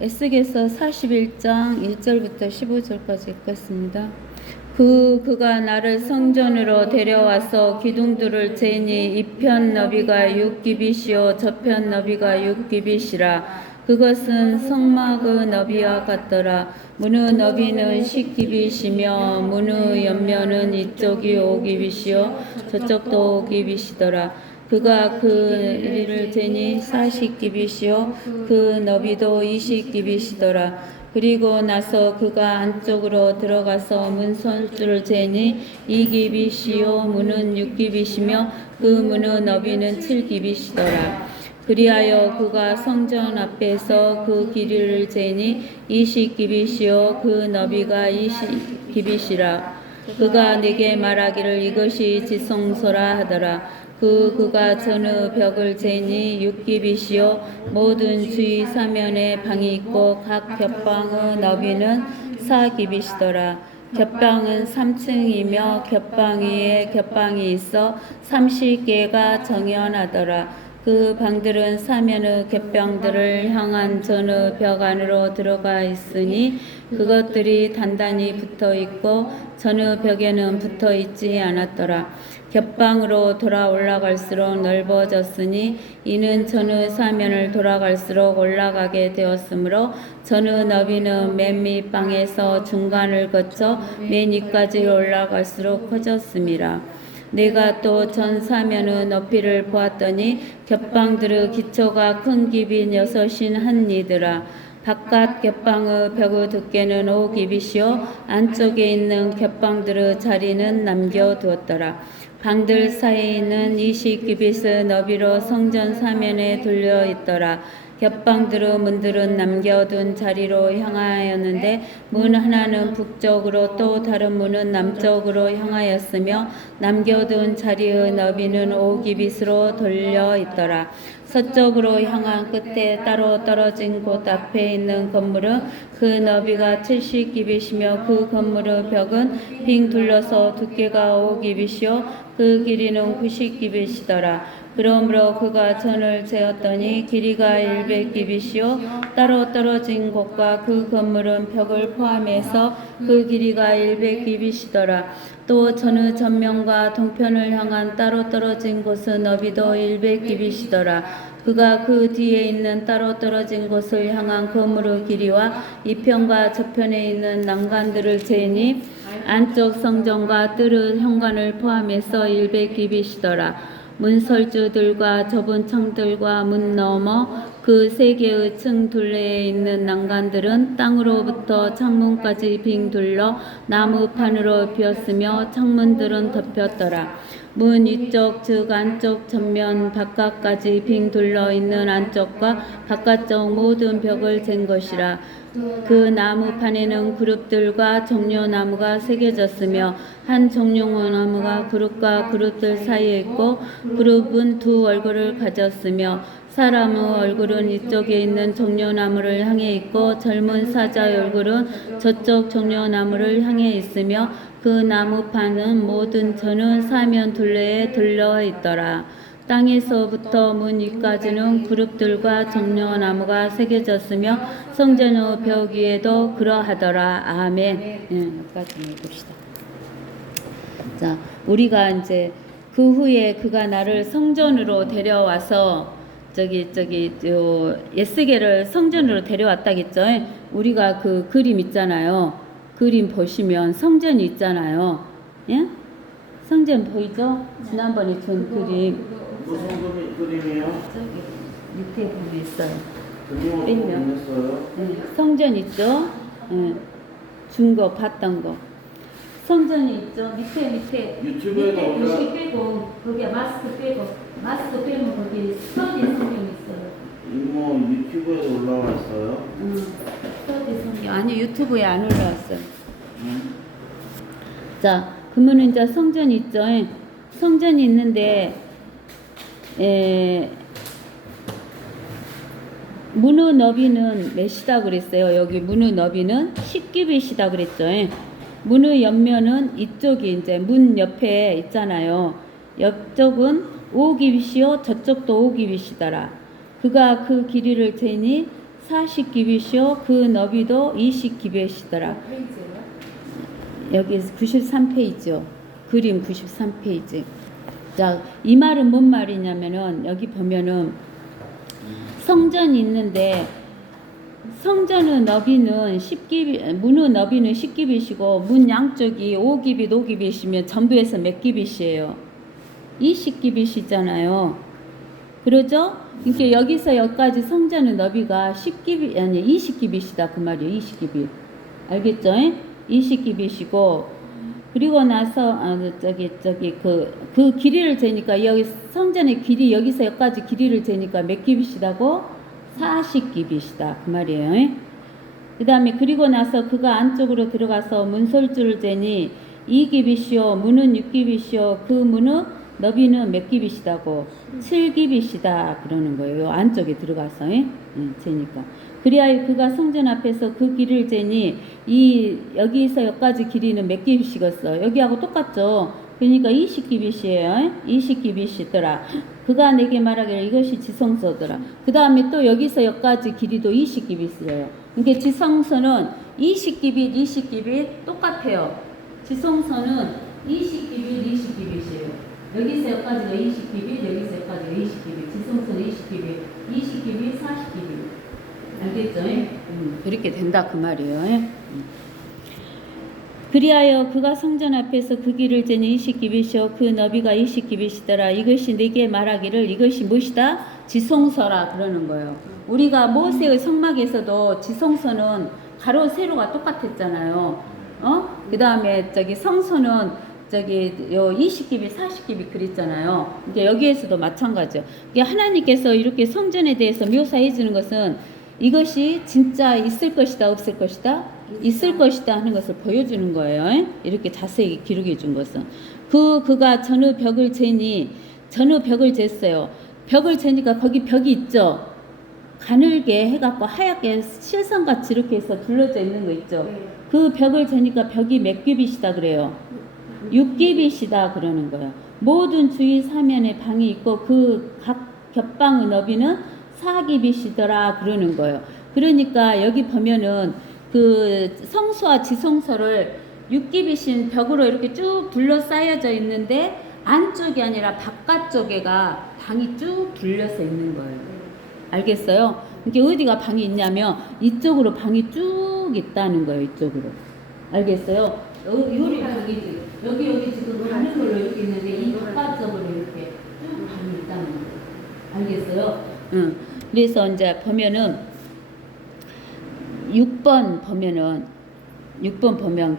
에스겔서 41장 1절부터 15절까지 읽겠습니다. 그가 나를 성전으로 데려와서 기둥들을 재니 이편 너비가 6규빗이요 저편 너비가 6규빗이라. 그것은 성막의 너비와 같더라. 문의 너비는 10규빗이며 문의 옆면은 이쪽이 5규빗이요 저쪽도 5규빗이더라. 그가 그 길이를 재니 40규빗이요 그 너비도 20규빗이더라. 그리고 나서 그가 안쪽으로 들어가서 문설주를 재니 2규빗이요 문은 6규빗이며 그 문의 너비는 7규빗이더라. 그리하여 그가 성전 앞에서 그 길이를 재니 20규빗이요 그 너비가 20규빗이라. 그가 내게 말하기를 이것이 지성소라 하더라. 그가 전의 벽을 재니 6규빗이요 모든 주위 사면에 방이 있고 각 겹방의 너비는 4규빗이더라. 겹방은 3층이며 겹방 위에 겹방이 있어 30개가 정연하더라. 그 방들은 사면의 겹방들을 향한 전의 벽 안으로 들어가 있으니 그것들이 단단히 붙어 있고 전의 벽에는 붙어 있지 않았더라. 겹방으로 돌아 올라갈수록 넓어졌으니 이는 전의 사면을 돌아갈수록 올라가게 되었으므로 전의 너비는 맨 밑방에서 중간을 거쳐 맨 위까지 올라갈수록 커졌습니다. 내가 또 전 사면의 높이를 보았더니 겹방들의 기초가 큰 규빗 6이니더라. 바깥 겹방의 벽의 두께는 5규빗이요 안쪽에 있는 겹방들의 자리는 남겨두었더라. 방들 사이에는 20규빗의 너비로 성전 사면에 둘려 있더라. 겹방들의 문들은 남겨둔 자리로 향하였는데 문 하나는 북쪽으로 또 다른 문은 남쪽으로 향하였으며 남겨둔 자리의 너비는 5규빗으로 돌려 있더라. 서쪽으로 향한 끝에 따로 떨어진 곳 앞에 있는 건물은 그 너비가 70규빗이며 그 건물의 벽은 빙 둘러서 두께가 5규빗이요 그 길이는 90규빗이더라. 그러므로 그가 전을 재었더니 길이가 100규빗이요 따로 떨어진 곳과 그 건물은 벽을 포함해서 그 길이가 100규빗이더라. 또 전의 전면과 동편을 향한 따로 떨어진 곳의 너비도 100규빗이더라. 그가 그 뒤에 있는 따로 떨어진 곳을 향한 건물의 길이와 이편과 저편에 있는 난간들을 재니 안쪽 성전과 뜰의 현관을 포함해서 100규빗이더라. 문설주들과 좁은 창들과 문 너머 그 세 개의 층 둘레에 있는 난간들은 땅으로부터 창문까지 빙 둘러 나무판으로 비었으며 창문들은 덮였더라. 문 위쪽 즉 안쪽 전면 바깥까지 빙 둘러 있는 안쪽과 바깥쪽 모든 벽을 잰 것이라. 그 나무판에는 그룹들과 종려나무가 새겨졌으며 한 종려나무가 그룹과 그룹들 사이에 있고 그룹은 두 얼굴을 가졌으며 사람의 얼굴은 이쪽에 있는 종려나무를 향해 있고 젊은 사자의 얼굴은 저쪽 종려나무를 향해 있으며 그 나무판은 모든 전의 사면 둘레에 둘러 있더라. 땅에서부터 문 위까지는 그룹들과 종려나무가 새겨졌으며 성전의 벽 위에도 그러하더라. 아멘. 여기까지 읽읍시다. 자, 우리가 이제 그 후에 그가 나를 성전으로 데려와서 에스겔을 성전으로 데려왔다겠죠. 우리가 그 그림 있잖아요. 그림 보시면 성전이 있잖아요. 예? 성전 보이죠? 지난번에 준 그림. 무슨 그림이요? 저기 밑에 보면 있어요. 빼면 성전 있죠? 준 거 봤던 거. 성전이 있죠? 밑에 유튜브에도 밑에 글씨 빼고 거기에 마스크 빼면 거기 스터디 성경 있어요. 이모 유튜브에 올라와 있어요? 스터디 성경 아니 유튜브에 안 올라왔어요. 자, 그러면 이제 성전이 있죠? 성전이 있는데 문의 너비는 몇이다 그랬어요? 여기 문의 너비는 10규빗이다 그랬죠? 문의 옆면은 이쪽이 이제 문 옆에 있잖아요. 옆쪽은 5규빗이요 저쪽도 5규빗이더라. 그가 그 길이를 재니 40규빗이요. 그 너비도 20규빗이더라. 여기 93페이지요. 그림 93페이지. 자, 이 말은 뭔 말이냐면은 여기 보면은 성전이 있는데 성전의 너비는 10규빗, 문의 너비는 10규빗이고 문 양쪽이 5규빗, 5규빗이면 전부에서 몇 규빗이에요? 20규빗이잖아요. 그러죠? 그러니까 여기서 여기까지 성전의 너비가 10규빗 아니 20규빗이다 그 말이에요. 20규빗. 알겠죠? 20규빗이고 그리고 나서 그 길이를 재니까 여기 성전의 길이 여기서 여기까지 길이를 재니까 몇 규빗이다고? 40규빗이다 그 말이에요. 그 다음에 그리고 나서 그가 안쪽으로 들어가서 문설주를 재니 2규빗이요 문은 6규빗이요 그 문은 너비는 몇 규빗이다고? 7규빗이다 그러는 거예요. 안쪽에 들어가서 재니까. 그리하여 그가 성전 앞에서 그 길이를 재니 이 여기서 여기까지 길이는 몇 규빗이겠어? 여기하고 똑같죠. 그러니까 20규빗이에요. 20규빗이더라. 그가 내게 말하기를 이것이 지성소더라. 그 다음에 또 여기서 여기까지 길이도 20규빗이에요. 그러니까 지성소는 20규빗, 20규빗 똑같아요. 지성소는 20규빗, 20규빗이에요. 여기서 여기까지가 20규빗, 여기서 여기까지가 20규빗. 지성소는 20규빗, 20규빗, 40규빗. 알겠죠? 그렇게 된다 그 말이에요. 그리하여 그가 성전 앞에서 그 길을 재니 20규빗이요 그 너비가 20규빗이더라. 이것이 내게 말하기를 이것이 무엇이다? 지성소라 그러는 거예요. 우리가 모세의 성막에서도 지성소는 가로 세로가 똑같았잖아요. 그 다음에 성소는 요 20규빗, 40규빗 그랬잖아요. 이제 여기에서도 마찬가지요. 하나님께서 이렇게 성전에 대해서 묘사해 주는 것은 이것이 진짜 있을 것이다, 없을 것이다? 있을 것이다 하는 것을 보여주는 거예요. 이렇게 자세히 기록해 준 것은. 그가 전의 벽을 재니, 전의 벽을 쟀어요. 벽을 재니까 거기 벽이 있죠? 가늘게 해갖고 하얗게 실선같이 이렇게 해서 둘러져 있는 거 있죠? 그 벽을 재니까 벽이 몇 규빗이다 그래요? 6규빗이다 그러는 거예요. 모든 주위 사면에 방이 있고 그 각 겹방의 너비는 4규빗이더라 그러는 거예요. 그러니까 여기 보면은 그 성소와 지성소를 6규빗인 벽으로 이렇게 쭉 둘러싸여져 있는데 안쪽이 아니라 바깥쪽에가 방이 쭉 둘려서 있는 거예요. 알겠어요? 이게 어디가 방이 있냐면 이쪽으로 방이 쭉 있다는 거예요. 이쪽으로. 알겠어요? 여기 방이 여기 지금 가는 걸로 이렇게 있는데 이 바깥쪽으로 이렇게 쭉 방이 있다는 거예요. 알겠어요? 그래서 이제 보면은 6번 보면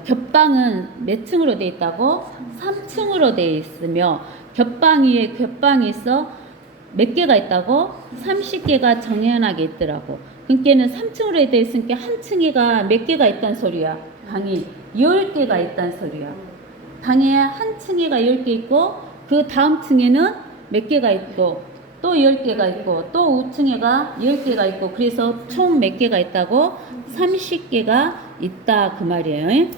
겹방은 몇 층으로 돼 있다고? 3층으로 돼 있으며 겹방 위에 겹방이 있어 몇 개가 있다고? 30개가 정연하게 있더라고. 그러니까는 3층으로 돼 있으니까 한 층에가 몇 개가 있단 소리야. 방이 10개가 있단 소리야. 방에 한 층에가 10개 있고 그 다음 층에는 몇 개가 있고 또 10개가 있고 또 우층에가 10개가 있고 그래서 총 몇 개가 있다고? 30개가 있다 그 말이에요. 예?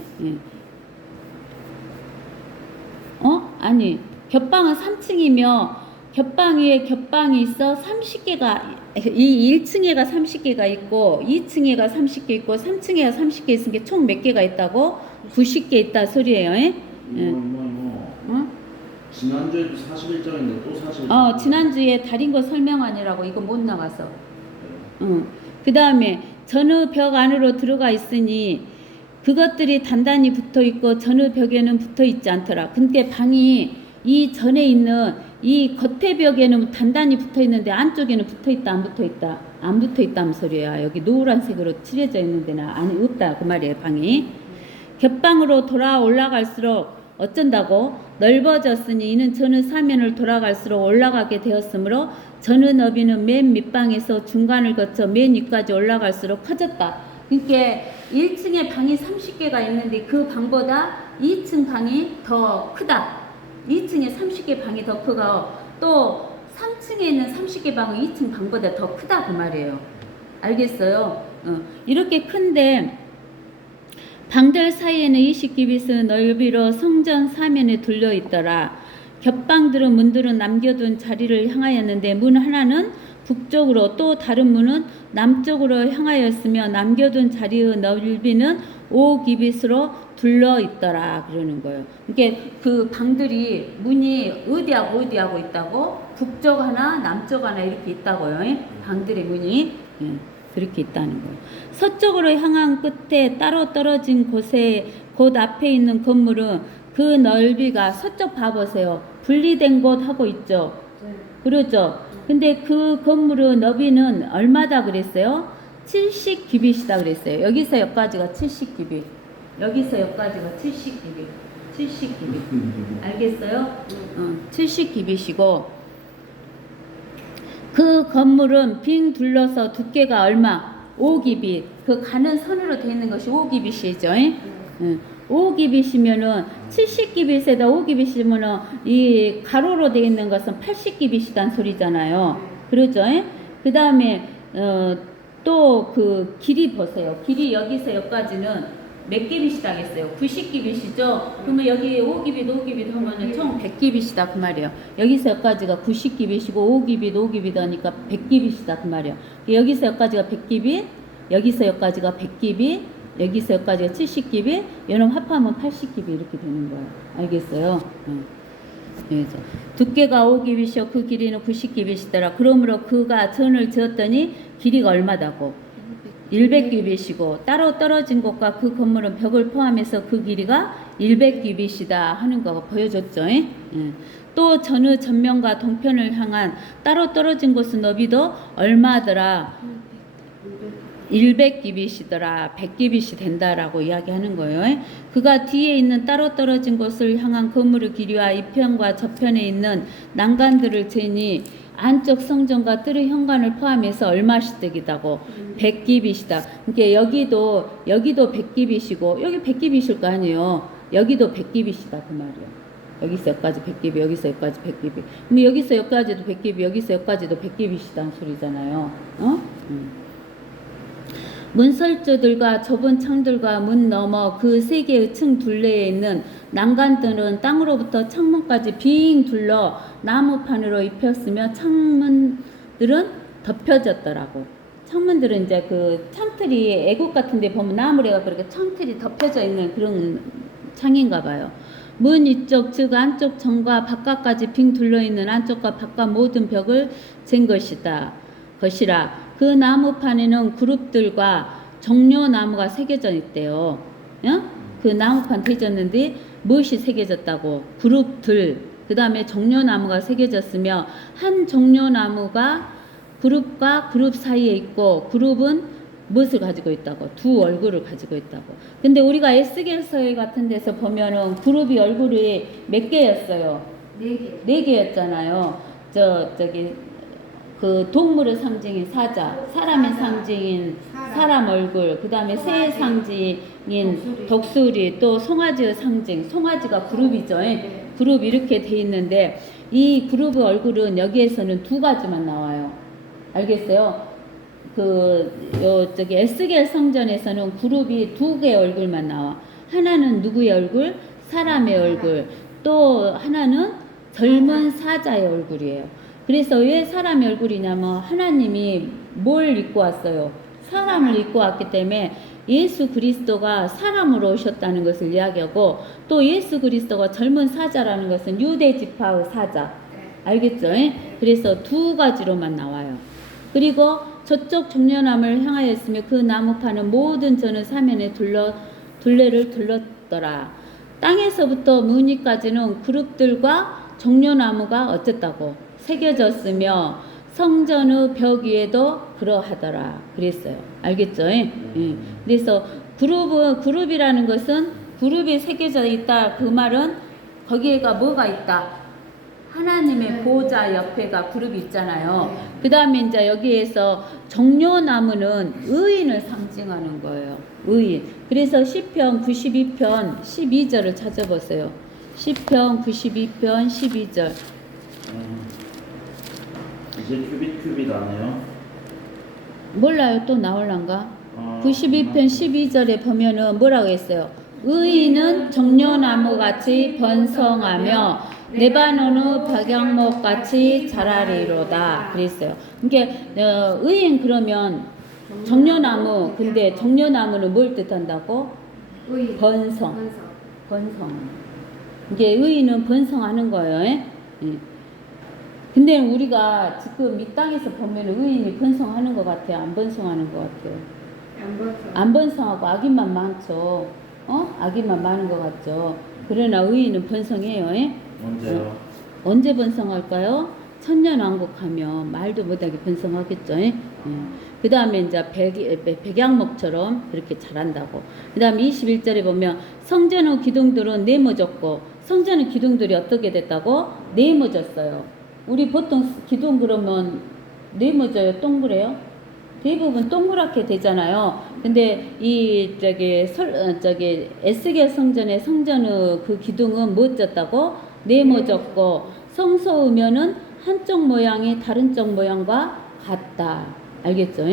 아니 겹방은 3층이며 겹방 위에 겹방이 있어 30개가 이 1층에가 30개가 있고 2층에가 30개 있고 3층에가 30개 있으니까 총 몇 개가 있다고? 90개 있다 소리예요. 예? 지난주에도 41장인데 또 41장. 지난주에 다른 거 설명하느라고 이거 못 나가서. 그 다음에 전의 벽 안으로 들어가 있으니 그것들이 단단히 붙어 있고 전의 벽에는 붙어 있지 않더라. 근데 방이 이 전에 있는 이 겉에 벽에는 단단히 붙어 있는데 안쪽에는 붙어 있다 안 붙어 있다? 안 붙어 있다는 소리야. 여기 노란색으로 칠해져 있는 데는 안에 없다 그 말이에요. 방이. 겹방으로 돌아 올라갈수록 어쩐다고? 넓어졌으니 이는 전의 사면을 돌아갈수록 올라가게 되었으므로 전의 너비는 맨 밑방에서 중간을 거쳐 맨 위까지 올라갈수록 커졌다. 그러니까 1층에 방이 30개가 있는데 그 방보다 2층 방이 더 크다. 2층에 30개 방이 더 크고 또 3층에 있는 30개 방은 2층 방보다 더 크다 그 말이에요. 알겠어요? 이렇게 큰데 방들 사이에는 20규빗의 넓이로 성전 사면에 둘려 있더라. 겹방들은 문들은 남겨둔 자리를 향하였는데 문 하나는 북쪽으로, 또 다른 문은 남쪽으로 향하였으며 남겨둔 자리의 넓이는 5규빗으로 둘러 있더라 그러는 거예요. 그러니까 그 방들이 문이 어디하고 어디하고 있다고? 북쪽 하나 남쪽 하나 이렇게 있다고요. 방들의 문이 그렇게 있다는 거예요. 서쪽으로 향한 끝에 따로 떨어진 곳에 곧 앞에 있는 건물은 그 넓이가, 서쪽 봐보세요. 분리된 곳 하고 있죠. 그렇죠. 근데 그 건물의 너비는 얼마다 그랬어요? 70규빗이다 그랬어요. 여기서 여기까지가 70규빗. 여기서 여기까지가 70규빗. 70규빗. 알겠어요? 70규빗이고, 그 건물은 빙 둘러서 두께가 얼마? 5규빗. 그 가는 선으로 되어 있는 것이 5규빗이죠. 5규빗이면은 70규빗에다 5규빗이면은 이 가로로 되어 있는 것은 80규빗이란 소리잖아요. 그러죠? 그 다음에 또 그 길이 보세요. 길이 여기서 여기까지는 몇 규빗이다 했어요? 90규빗이죠? 그러면 여기 5규빗, 5규빗 하면은 총 100규빗이다 그 말이에요. 여기서 여기까지가 90규빗이고 5규빗, 5규빗 하니까 100규빗이다 그 말이에요. 여기서 여기까지가 100규빗, 여기서 여기까지가 100규빗, 여기서 여기까지가 70규빗, 얘는 합하면 80규빗 이렇게 되는 거예요. 알겠어요? 그래서 두께가 5규빗이요 그 길이는 90규빗이더라. 그러므로 그가 전을 지었더니 길이가 얼마다고? 100규빗이고 따로 떨어진 곳과 그 건물은 벽을 포함해서 그 길이가 100규빗이다 하는 거가 보여줬죠. 또 전의 전면과 동편을 향한 따로 떨어진 곳은 너비도 얼마더라? 100규빗이더라. 100규빗이 된다라고 이야기하는 거예요. 그가 뒤에 있는 따로 떨어진 곳을 향한 건물의 길이와 이편과 저편에 있는 난간들을 재니 안쪽 성전과 뜰의 현관을 포함해서 얼마씩 되기다고? 100규빗이다. 그러니까 여기도 100규빗이고 여기 100규빗일 거 아니에요. 여기도 100규빗이다 그 말이에요. 여기서 여기까지 100규빗, 여기서 여기까지 100규빗. 그럼 여기서 여기까지도 100규빗, 여기서 여기까지도 100규빗이란 소리잖아요. 문설주들과 좁은 창들과 문 너머 그 세 개의 층 둘레에 있는 난간들은 땅으로부터 창문까지 빙 둘러 나무판으로 입혔으며 창문들은 덮여졌더라고. 창문들은 이제 그 창틀이 애국 같은 데 보면 나무래가 그렇게 창틀이 덮여져 있는 그런 창인가 봐요. 문 이쪽 즉 안쪽 정과 바깥까지 빙 둘러 있는 안쪽과 바깥 모든 벽을 잰 것이라. 그 나무판에는 그룹들과 종려나무가 새겨져 있대요. 그 나무판 되졌는데 무엇이 새겨졌다고? 그룹들. 그 다음에 종려나무가 새겨졌으며 한 종려나무가 그룹과 그룹 사이에 있고 그룹은 무엇을 가지고 있다고? 두 얼굴을 가지고 있다고. 근데 우리가 에스겔서 같은 데서 보면은 그룹이 얼굴이 몇 개였어요? 네 개였잖아요. 저기 그 동물의 상징인 사자, 사람의 상징인 사람 얼굴, 그 다음에 새의 상징인 독수리, 또 송아지의 상징, 송아지가 그룹이죠. 그룹 이렇게 돼 있는데 이 그룹의 얼굴은 여기에서는 두 가지만 나와요. 알겠어요? 저기 에스겔 성전에서는 그룹이 두 개의 얼굴만 나와. 하나는 누구의 얼굴? 사람의 얼굴. 또 하나는 젊은 사자의 얼굴이에요. 그래서 왜 사람의 얼굴이냐면 하나님이 뭘 입고 왔어요? 사람을 입고 왔기 때문에 예수 그리스도가 사람으로 오셨다는 것을 이야기하고 또 예수 그리스도가 젊은 사자라는 것은 유대 지파의 사자. 알겠죠? 그래서 두 가지로만 나와요. 그리고 저쪽 종려나무를 향하였으며 그 나무판은 모든 전의 사면에 둘레를 둘렀더라. 땅에서부터 무늬까지는 그룹들과 종려나무가 어쨌다고? 새겨졌으며 성전의 벽 위에도 그러하더라. 그랬어요. 알겠죠? 그래서 그룹이라는 것은 그룹이 새겨져 있다. 그 말은 거기에가 뭐가 있다? 하나님의 보좌 옆에가 그룹이 있잖아요. 그 다음에 이제 여기에서 종려나무는 의인을 상징하는 거예요. 의인. 그래서 시편 92편 12절을 찾아보세요. 시편 92편 12절. 이제 큐빗 안 해요? 몰라요. 또 나올란가? 92편 12절에 보면은 뭐라고 했어요? 의인은 종려나무 같이 번성하며 레바논의 백양목 같이 자라리로다 그랬어요. 그러니까 의인 그러면 정려나무, 근데 정려나무는 뭘 뜻한다고? 의. 번성. 번성. 번성. 이게 의인은 번성하는 거예요. 예? 근데 우리가 지금 이 땅에서 보면 의인이 번성하는 것 같아요? 안 번성하는 것 같아요? 안 번성. 안 번성하고 악인만 많죠. 악인만 많은 것 같죠. 그러나 의인은 번성해요. 예? 언제요? 언제 번성할까요? 천년왕국하면 말도 못하게 번성하겠죠. 그 다음에 이제 백양목처럼 그렇게 자란다고. 그 다음에 21절에 보면 성전의 기둥들은 네모졌고, 성전의 기둥들이 어떻게 됐다고? 네모졌어요. 우리 보통 기둥 그러면 네모져요? 동그래요? 대부분 동그랗게 되잖아요. 근데 저기 에스겔 성전의 성전의 그 기둥은 뭐졌다고? 네모졌고, 성소의면은 한쪽 모양이 다른 쪽 모양과 같다. 알겠죠?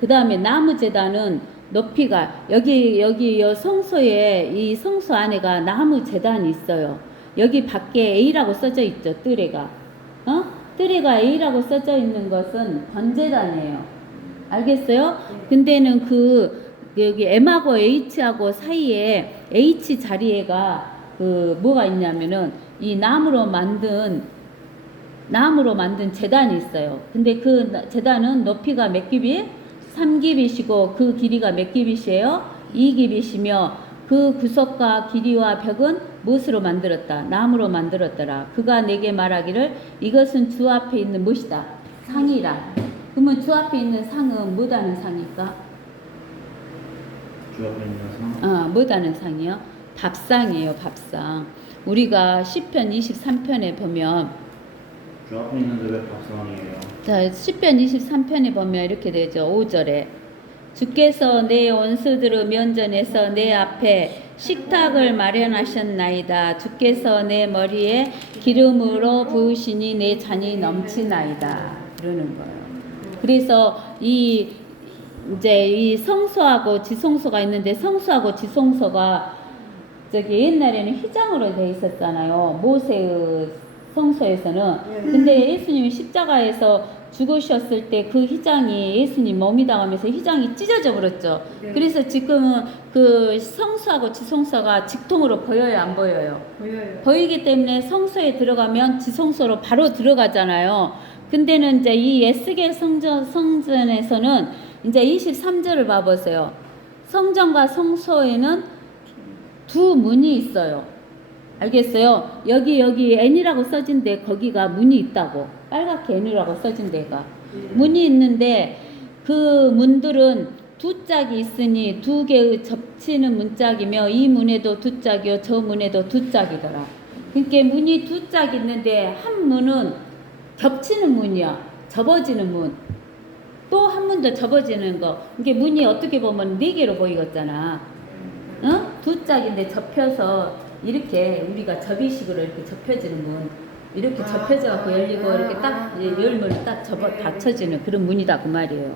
그 다음에 나무 제단은 높이가 여기 성소에 이 성소 안에가 나무 제단이 있어요. 여기 밖에 A라고 써져 있죠. 뜰에가 뜰에가 A라고 써져 있는 것은 번제단이에요. 알겠어요? 근데는 여기 M하고 H하고 사이에 H 자리에가 뭐가 있냐면은 이 나무로 만든 제단이 있어요. 근데 그 제단은 높이가 몇 규빗? 3규빗이고 그 길이가 몇 규빗이에요? 2규빗이며 그 구석과 길이와 벽은 무엇으로 만들었다? 나무로 만들었더라. 그가 내게 말하기를 이것은 주 앞에 있는 무엇이다? 상이라. 그러면 주 앞에 있는 상은 뭐다는 상일까? 주 앞에 있는 상? 뭐다는 상이요? 밥상이에요. 밥상. 우리가 시편 23편에 보면 주 앞에 있는데 왜 밥상이에요? 자, 시편 23편에 보면 이렇게 되죠. 5절에 주께서 내 원수들의 면전에서 내 앞에 식탁을 마련하셨나이다. 주께서 내 머리에 기름으로 부으시니 내 잔이 넘치나이다. 그러는 거예요. 그래서 이제 이 성소하고 지성소가 있는데 성소하고 지성소가 저기 옛날에는 휘장으로 돼 있었잖아요. 모세의 성소에서는. 근데 예수님이 십자가에서 죽으셨을 때 그 휘장이 예수님 몸이 당하면서 휘장이 찢어져 버렸죠. 그래서 지금은 그 성소하고 지성소가 직통으로 보여요, 안 보여요? 보여요. 보이기 때문에 성소에 들어가면 지성소로 바로 들어가잖아요. 근데는 이제 이 에스겔 성전에서는 이제 23절을 봐보세요. 성전과 성소에는 두 문이 있어요. 알겠어요? 여기 N이라고 써진 데 거기가 문이 있다고. 빨갛게 N이라고 써진 데가. 문이 있는데 그 문들은 두 짝이 있으니 두 개의 접치는 문짝이며 이 문에도 두 짝이요 저 문에도 두 짝이더라. 그러니까 문이 두 짝 있는데 한 문은 겹치는 문이야. 접어지는 문. 또 한 문도 접어지는 거. 그러니까 문이 어떻게 보면 네 개로 보이겠잖아. 두 짝인데 접혀서 이렇게 우리가 접이식으로 이렇게 접혀지는 문. 이렇게 접혀져 갖고 열리고 이렇게 딱 열면 딱 닫혀지는 그런 문이다 그 말이에요.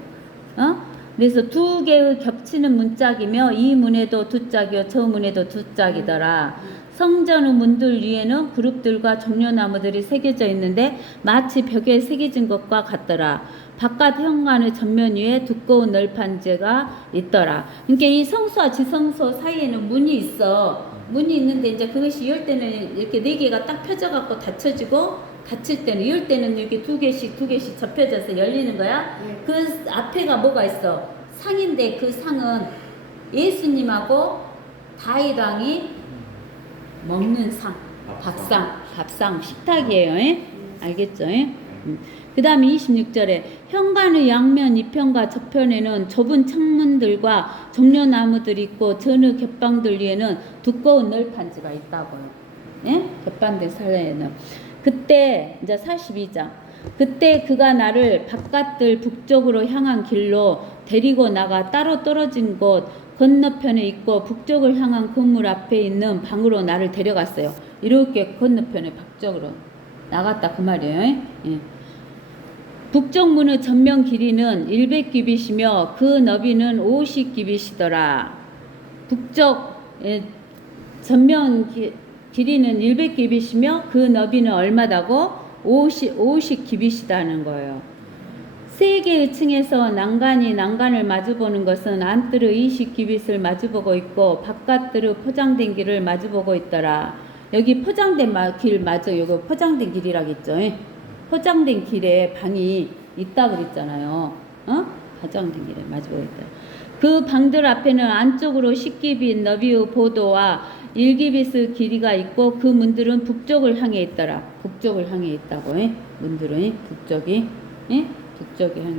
그래서 두 개의 겹치는 문짝이며 이 문에도 두 짝이요 저 문에도 두 짝이더라. 성전의 문들 위에는 그룹들과 종려나무들이 새겨져 있는데 마치 벽에 새겨진 것과 같더라. 바깥 현관의 전면 위에 두꺼운 널판재가 있더라. 그러니까 이 성소와 지성소 사이에는 문이 있어. 문이 있는데 이제 그것이 열 때는 이렇게 네 개가 딱 펴져갖고 닫혀지고 닫힐 때는 열 때는 이렇게 두 개씩 접혀져서 열리는 거야. 그 앞에가 뭐가 있어? 상인데 그 상은 예수님하고 다윗 왕이 먹는 상, 밥상 식탁이에요. 알겠죠? 그 다음에 26절에 현관의 양면 이편과 저편에는 좁은 창문들과 종려나무들이 있고 전의 곁방들 위에는 두꺼운 널판지가 있다고요. 곁방들 사이에는. 그때 이제 42장 그때 그가 나를 바깥들 북쪽으로 향한 길로 데리고 나가 따로 떨어진 곳 건너편에 있고 북쪽을 향한 건물 앞에 있는 방으로 나를 데려갔어요. 이렇게 건너편에 북쪽으로 나갔다 그 말이에요. 북쪽 문의 전면 길이는 100규빗이며 그 너비는 50규빗이더라. 북쪽 전면 길이는 100규빗이며 그 너비는 얼마다고? 50규빗이다는 거예요. 세 개의 층에서 난간이 난간을 마주보는 것은 안뜰의 20규빗을 마주보고 있고 바깥뜰의 포장된 길을 마주보고 있더라. 여기 포장된 길 맞아. 이거 포장된 길이라겠죠. 포장된 길에 방이 있다 그랬잖아요. 포장된 길에 마주보고 있다. 그 방들 앞에는 안쪽으로 10규빗 너비의 보도와 1규빗의 길이가 있고 그 문들은 북쪽을 향해 있더라. 북쪽을 향해 있다고. 문들은 북쪽이 향해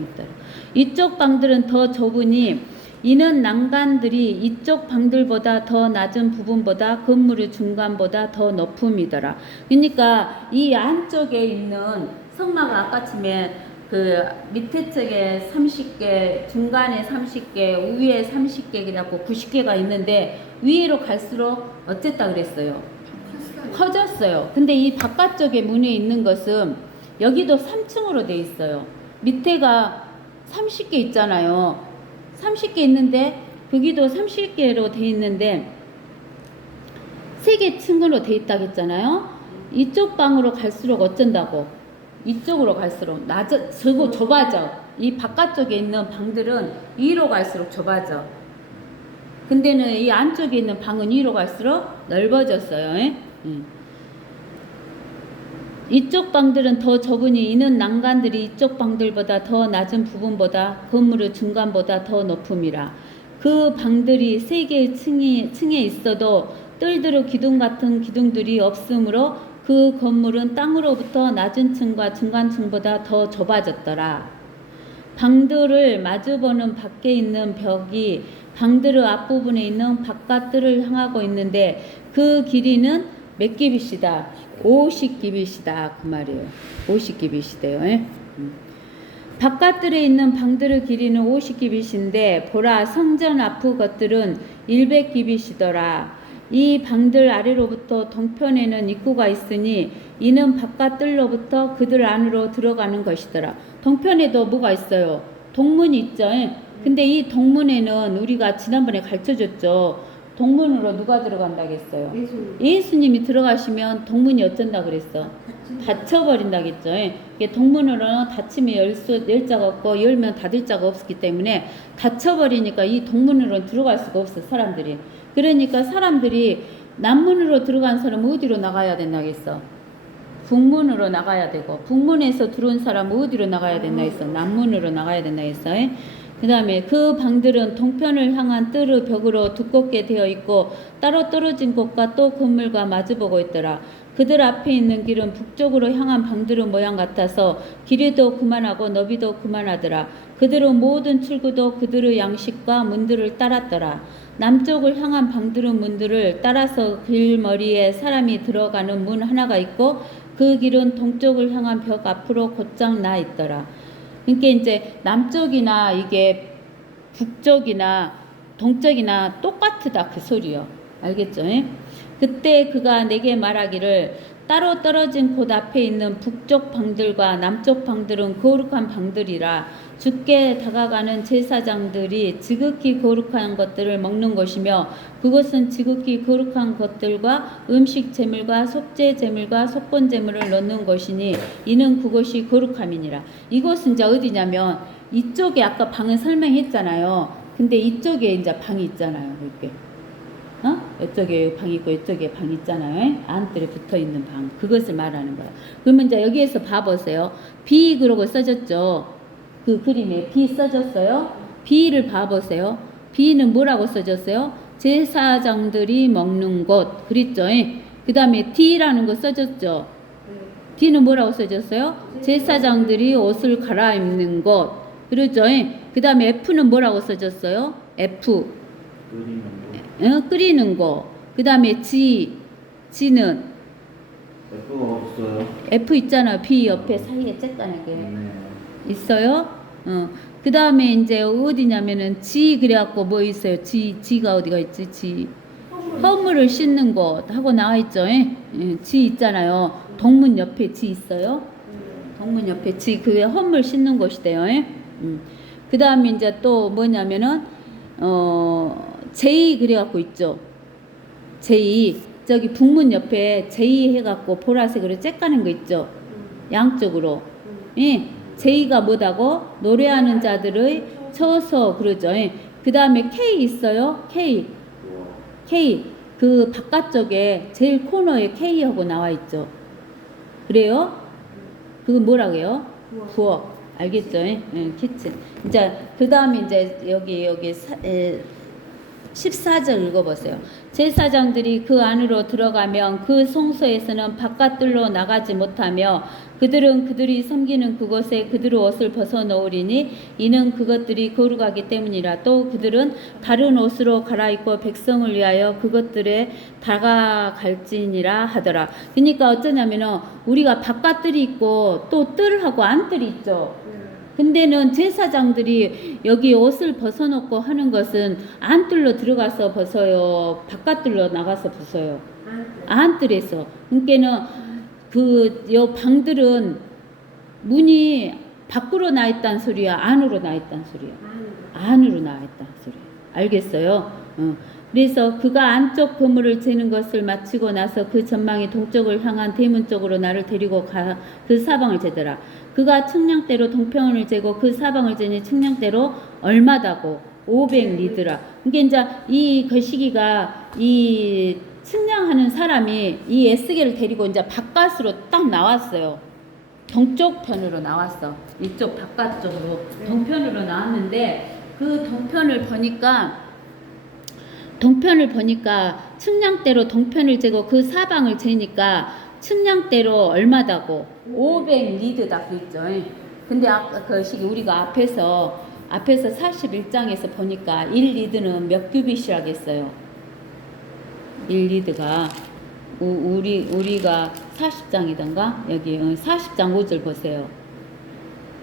있더라. 이쪽 방들은 더 좁으니 이는 난간들이 이쪽 방들보다 더 낮은 부분보다 건물의 중간보다 더 높음이더라. 그러니까 이 안쪽에 있는 성마가 아까쯤에 그 밑에 쪽에 30개, 중간에 30개, 위에 30개 그래갖고 90개가 있는데 위로 갈수록 어쨌다 그랬어요? 커졌어요. 근데 이 바깥쪽에 문에 있는 것은 여기도 3층으로 돼 있어요. 밑에가 30개 있잖아요. 30개 있는데 거기도 30개로 돼 있는데 3개 층으로 돼 있다고 했잖아요. 이쪽 방으로 갈수록 어쩐다고? 이쪽으로 갈수록 좁아져. 이 바깥쪽에 있는 방들은 위로 갈수록 좁아져. 근데는 이 안쪽에 있는 방은 위로 갈수록 넓어졌어요. 이쪽 방들은 더 좁으니 이는 난간들이 이쪽 방들보다 더 낮은 부분보다 건물의 중간보다 더 높음이라. 그 방들이 3개의 층에 있어도 뜰들의 기둥 같은 기둥들이 없으므로 그 건물은 땅으로부터 낮은 층과 중간층보다 더 좁아졌더라. 방들을 마주보는 밖에 있는 벽이 방들의 앞부분에 있는 바깥뜰을 향하고 있는데 그 길이는 몇 규빗이다? 50규빗이다 그 말이에요. 50규빗이대요. 바깥뜰에 있는 방들의 길이는 50규빗인데 보라 성전 앞의 것들은 100규빗이더라. 이 방들 아래로부터 동편에는 입구가 있으니 이는 바깥뜰로부터 그들 안으로 들어가는 것이더라. 동편에도 뭐가 있어요? 동문이 있죠. 근데 이 동문에는 우리가 지난번에 가르쳐줬죠. 동문으로 누가 들어간다겠어요? 예수님이 들어가시면 동문이 어쩐다 그랬어? 닫혀버린다겠죠. 동문으로는 닫히면 열 자가 없고 열면 닫을 자가 없기 때문에 닫혀버리니까 이 동문으로는 들어갈 수가 없어 사람들이. 그러니까 사람들이 남문으로 들어간 사람은 어디로 나가야 된다겠어? 북문으로 나가야 되고 북문에서 들어온 사람은 어디로 나가야 된다 했어? 남문으로 나가야 된다 했어. 그 다음에 그 방들은 동편을 향한 뜰의 벽으로 두껍게 되어 있고 따로 떨어진 곳과 또 건물과 마주보고 있더라. 그들 앞에 있는 길은 북쪽으로 향한 방들의 모양 같아서 길이도 그만하고 너비도 그만하더라. 그들의 모든 출구도 그들의 양식과 문들을 따랐더라. 남쪽을 향한 방들의 문들을 따라서 길머리에 사람이 들어가는 문 하나가 있고 그 길은 동쪽을 향한 벽 앞으로 곧장 나 있더라. 그러니까 이제 남쪽이나 이게 북쪽이나 동쪽이나 똑같다 그 소리요. 알겠죠? 그때 그가 내게 말하기를 따로 떨어진 곳 앞에 있는 북쪽 방들과 남쪽 방들은 거룩한 방들이라. 주께 다가가는 제사장들이 지극히 거룩한 것들을 먹는 것이며 그것은 지극히 거룩한 것들과 음식 제물과 속죄 제물과 속건 제물을 넣는 것이니 이는 그것이 거룩함이니라. 이것은 이제 어디냐면 이쪽에 아까 방을 설명했잖아요. 근데 이쪽에 이제 방이 있잖아요. 이렇게. 이쪽에 방 있고 이쪽에 방 있잖아요. 안뜰에 붙어 있는 방. 그것을 말하는 거야. 그러면 이제 여기에서 봐보세요. 비 그러고 써졌죠. 그 그림에 비 써졌어요. 비를 봐보세요. 비는 뭐라고 써졌어요? 제사장들이 먹는 곳. 그랬죠. 그 다음에 D라는 거 써졌죠. D는 뭐라고 써졌어요? 제사장들이 옷을 갈아입는 곳. 그렇죠. 그 다음에 F는 뭐라고 써졌어요? F. 끓이는 거. 그 다음에 G는 F가 없어요. F 있잖아. B 옆에 사이에 쬐깐하게 있어요. 그 다음에 이제 어디냐면은 G 그래갖고 뭐 있어요? G가 어디가 있지? G 허물을 씻는 곳 하고 나와 있죠. G 있잖아요. 동문 옆에 G 있어요. 동문 옆에 G 그게 허물 씻는 곳이대요. 그 다음에 이제 또 뭐냐면은 J 그래갖고 있죠. J 저기 북문 옆에 제이 해갖고 보라색으로 쬐까는 거 있죠. 양쪽으로. 예, 제이가 뭐다고? 노래하는 자들의 처소 그러죠. 예. 그 다음에 K 있어요. K. K. 그 바깥쪽에 제일 코너에 K하고 나와 있죠. 그래요? 그거 뭐라고 해요? 부엌. 알겠죠? 예, 키친. 이제 그 다음에 이제 여기 14절 읽어보세요. 제사장들이 그 안으로 들어가면 그 성소에서는 바깥들로 나가지 못하며 그들은 그들이 섬기는 그곳에 그들의 옷을 벗어놓으리니 이는 그것들이 거룩하기 때문이라. 또 그들은 다른 옷으로 갈아입고 백성을 위하여 그것들에 다가갈지니라 하더라. 그러니까 어쩌냐면은 우리가 바깥들이 있고 또 뜰하고 안뜰이 있죠. 근데는 제사장들이 여기 옷을 벗어놓고 하는 것은 안뜰로 들어가서 벗어요, 바깥뜰로 나가서 벗어요. 안뜰에서. 그러니까는 요 방들은 문이 밖으로 나 있다는 소리야, 안으로 나 있다는 소리야? 안으로 나 있다는 소리야. 알겠어요? 그래서 그가 안쪽 그물을 재는 것을 마치고 나서 그 전망이 동쪽을 향한 대문 쪽으로 나를 데리고 가 그 사방을 재더라. 그가 측량대로 동편을 재고 그 사방을 재니 측량대로 얼마다고 500리드라. 그러니까 이제 이 거시기가 이 측량하는 사람이 이 에스겔을 데리고 이제 바깥으로 딱 나왔어요. 동쪽 편으로 나왔어. 이쪽 바깥쪽으로 동편으로 나왔는데 그 동편을 보니까 측량대로 동편을 재고 그 사방을 재니까 측량대로 얼마다고 500리드다 그랬죠. 근데 아까 그 시기 우리가 앞에서 41장에서 보니까 1리드는 몇 규빗이라고 했어요. 1리드가 우리가 40장이던가 여기 40장 5절 보세요.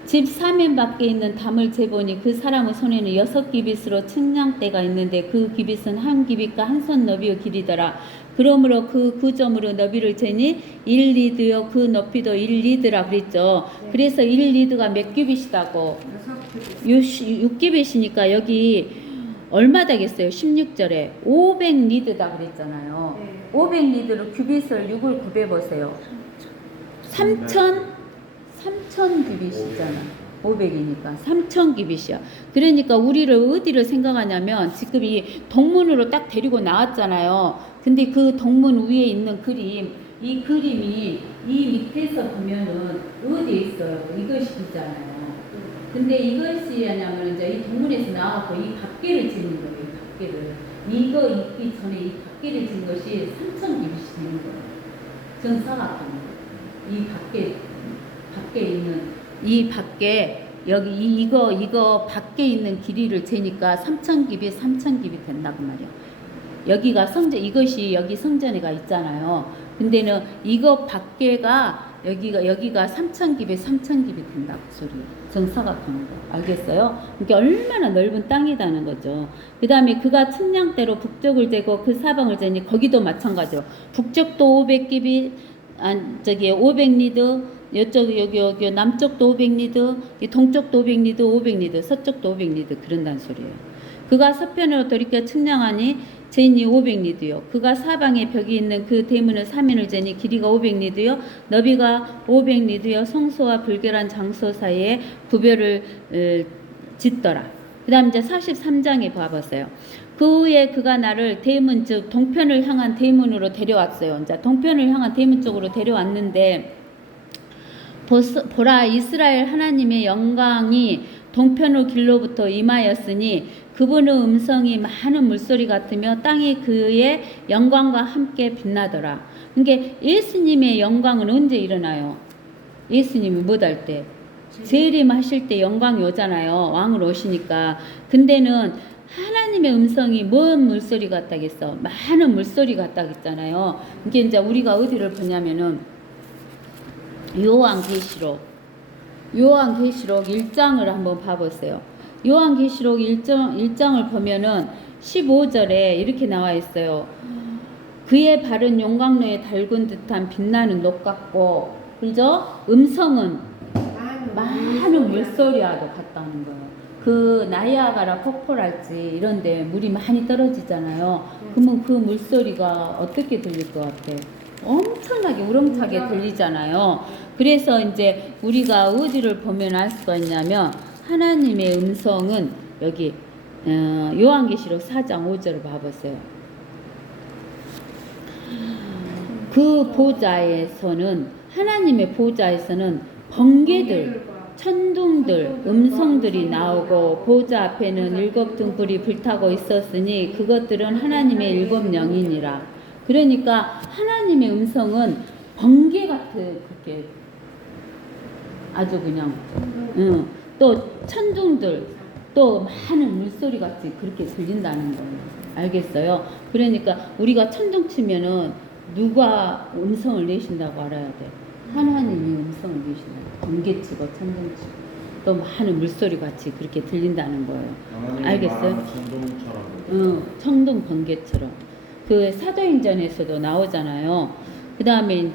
집 사면 밖에 있는 담을 재보니 그 사람의 손에는 6규빗으로 측량대가 있는데 그 규빗은 한 규빗과 한 손 너비의 길이더라. 그러므로 그 구점으로 너비를 재니 1리드요 그 높이도 1리드라 그랬죠. 그래서 1리드가 몇 규빗이다고? 6규빗이니까 여기 얼마 되겠어요? 16절에 500리드다 그랬잖아요. 500리드로 규빗을 6을 곱해보세요. 3,000규빗이잖아. 500이니까 3,000규빗이야. 그러니까 우리를 어디를 생각하냐면 지금 이 동문으로 딱 데리고 나왔잖아요. 근데 그 동문 위에 있는 그림, 이 그림이 이 밑에서 보면은 어디에 있어요? 이것이 있잖아요. 근데 이것이 뭐냐면 이제 이 동문에서 나왔고 이 밖에를 짓는 거예요. 이 밖에를. 이거 있기 전에 이 밖에를 짓는 것이 3,000규빗이 되는 거예요. 정사각형. 이 밖에 있는 이 밖에 여기 이거 밖에 있는 길이를 재니까 3,000규빗 된다고 말이야. 여기가 성전, 이것이 여기 성전에가 있잖아요. 근데는 이거 밖에가 여기가 3,000규빗 된다고 소리예요. 정사각형으로. 알겠어요? 그러니까 얼마나 넓은 땅이다는 거죠. 그 다음에 그가 측량대로 북쪽을 재고 그 사방을 재니 거기도 마찬가지로 북쪽도 500규빗, 500리드, 여기 남쪽도 500리드, 동쪽도 500리드, 500리드, 서쪽도 500리드 그런다는 소리예요. 그가 서편으로 돌이켜 측량하니 재니 500리드요. 그가 사방에 벽이 있는 그 대문을 3인을 재니 길이가 500리드요. 너비가 500리드요. 성소와 불결한 장소 사이에 구별을 짓더라. 그 다음 이제 43장에 봐보세요. 그 후에 그가 나를 대문 즉 동편을 향한 대문으로 데려왔어요. 이제 동편을 향한 대문 쪽으로 데려왔는데 보라 이스라엘 하나님의 영광이 동편의 길로부터 임하였으니 그분의 음성이 많은 물소리 같으며 땅이 그의 영광과 함께 빛나더라. 그러니까 예수님의 영광은 언제 일어나요? 예수님이 못할 때? 재림하실 때 영광이 오잖아요. 왕으로 오시니까. 근데는 하나님의 음성이 뭔 물소리 같다겠어? 많은 물소리 같다겠잖아요. 이게 이제 우리가 어디를 보냐면은 요한계시록 1장을 한번 봐보세요. 요한계시록 1장을 보면은 15절에 이렇게 나와 있어요. 그의 발은 용광로에 달군 듯한 빛나는 녹 같고, 그죠? 음성은 많은 물소리와도 같다는 거예요. 그 나이아가라 폭포랄지 이런데 물이 많이 떨어지잖아요. 그러면 그 물소리가 어떻게 들릴 것 같아? 엄청나게 우렁차게 들리잖아요. 그래서 이제 우리가 어디를 보면 알 수가 있냐면 하나님의 음성은 여기 요한계시록 4장 5절을 봐보세요. 그 보좌에서는 하나님의 보좌에서는 번개들, 천둥들, 음성들이 나오고 보좌 앞에는 7 등불이 불타고 있었으니 그것들은 하나님의 7 영이니라. 그러니까 하나님의 음성은 번개 같은 그렇게 아주 그냥 또 천둥들 또 많은 물소리 같이 그렇게 들린다는 거예요. 알겠어요? 그러니까 우리가 천둥 치면은 누가 음성을 내신다고 알아야 돼. 하나님이 음성을 내신다. 번개치고 천둥치고 또 많은 물소리 같이 그렇게 들린다는 거예요. 알겠어요? 천둥처럼. 천둥 번개처럼. 그 사도행전에서도 나오잖아요. 그 다음에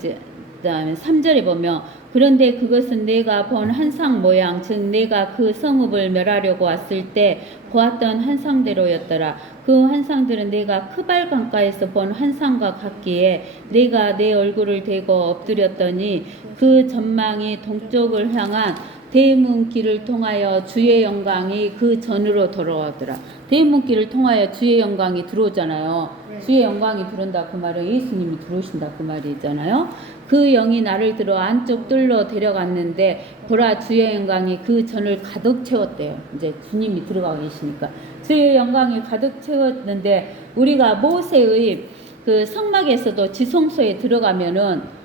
3절에 보면 그런데 그것은 내가 본 환상 모양 즉 내가 그 성읍을 멸하려고 왔을 때 보았던 환상대로였더라. 그 환상들은 내가 크발 강가에서 본 환상과 같기에 내가 내 얼굴을 대고 엎드렸더니 그 전망이 동쪽을 향한 대문길을 통하여 주의 영광이 그 전으로 돌아오더라. 대문길을 통하여 주의 영광이 들어오잖아요. 주의 영광이 들어온다 그 말은 예수님이 들어오신다 그 말이잖아요. 그 영이 나를 들어 안쪽 뜰로 데려갔는데 보라 주의 영광이 그 전을 가득 채웠대요. 이제 주님이 들어가 계시니까 주의 영광이 가득 채웠는데 우리가 모세의 그 성막에서도 지성소에 들어가면은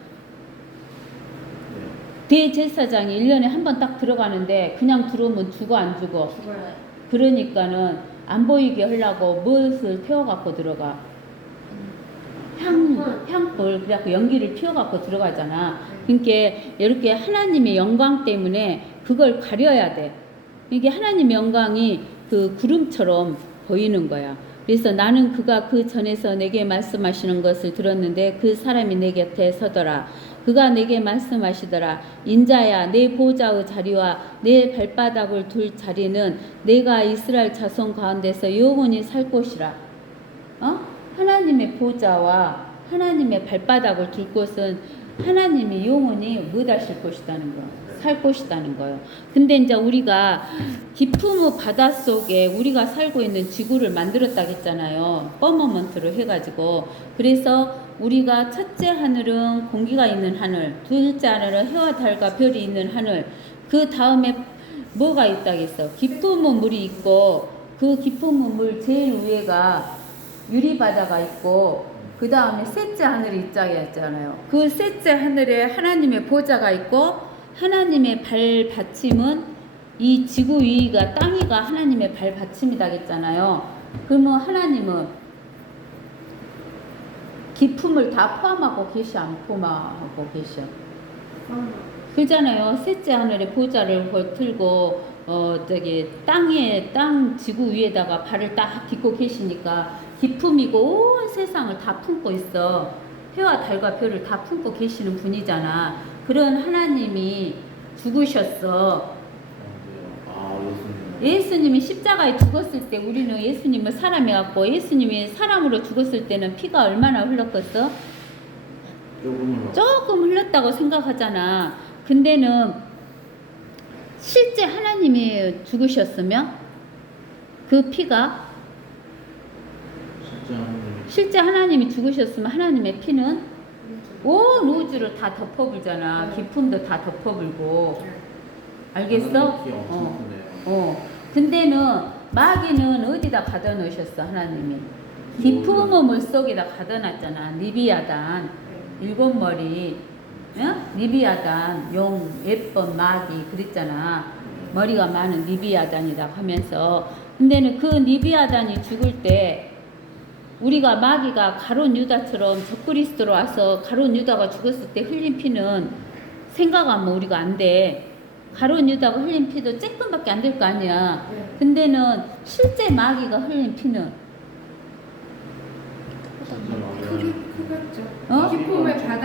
대제사장이 1년에 한 번 딱 들어가는데 그냥 들어오면 죽어 안 죽어? 죽어요. 그러니까는 안 보이게 하려고 무엇을 태워갖고 들어가? 향불 그래갖고 연기를 피워갖고 들어가잖아. 그러니까 이렇게 하나님의 영광 때문에 그걸 가려야 돼. 이게 하나님의 영광이 그 구름처럼 보이는 거야. 그래서 나는 그가 그 전에서 내게 말씀하시는 것을 들었는데 그 사람이 내 곁에 서더라. 그가 내게 말씀하시더라. 인자야 내 보좌의 자리와 내 발바닥을 둘 자리는 내가 이스라엘 자손 가운데서 영원히 살 곳이라. 하나님의 보좌와 하나님의 발바닥을 둘 곳은 하나님이 영원히 못 하실 것이다는 거, 살 것이다는 거예요. 근데 이제 우리가 깊은 바닷속에 우리가 살고 있는 지구를 만들었다 했잖아요. 퍼머먼트로 해가지고. 그래서 우리가 첫째 하늘은 공기가 있는 하늘, 둘째 하늘은 해와 달과 별이 있는 하늘, 그 다음에 뭐가 있다 했어? 깊은 물이 있고 그 깊은 물 제일 위에가 유리바다가 있고 그 다음에 셋째 하늘이 있자 했잖아요. 그 셋째 하늘에 하나님의 보좌가 있고 하나님의 발받침은 이 지구 위가 땅이가 하나님의 발받침이다 했잖아요. 그러면 하나님은 깊음을 다 포함하고 계시 안 포함하고 계셔? 그잖아요. 셋째 하늘에 보좌를 들고 땅 지구 위에다가 발을 딱 딛고 계시니까 깊음이고 온 세상을 다 품고 있어. 해와 달과 별을 다 품고 계시는 분이잖아. 그런 하나님이 죽으셨어. 예수님이 십자가에 죽었을 때 우리는 예수님을 사람이 갖고 예수님이 사람으로 죽었을 때는 피가 얼마나 흘렀겠어? 조금 흘렀다고 생각하잖아. 근데는 실제 하나님이 죽으셨으면 그 피가 실제 하나님이 죽으셨으면 하나님의 피는 온 우주를 다 덮어불잖아. 깊음도 다 덮어불고. 알겠어? 근데는 마귀는 어디다 가둬 놓으셨어 하나님이? 깊은 물속에다 가둬 놨잖아. 니비아단 7머리 니비아단 용 예쁜 마귀 그랬잖아. 머리가 많은 니비아단이다 하면서. 근데는 그 니비아단이 죽을 때 우리가 마귀가 가룟 유다처럼 적그리스도로 와서 가룟 유다가 죽었을 때 흘린 피는 생각하면 우리가 안 돼. 가룟 유다가 흘린 피도 조금밖에 안 될 거 아니야. 근데는 실제 마귀가 흘린 피는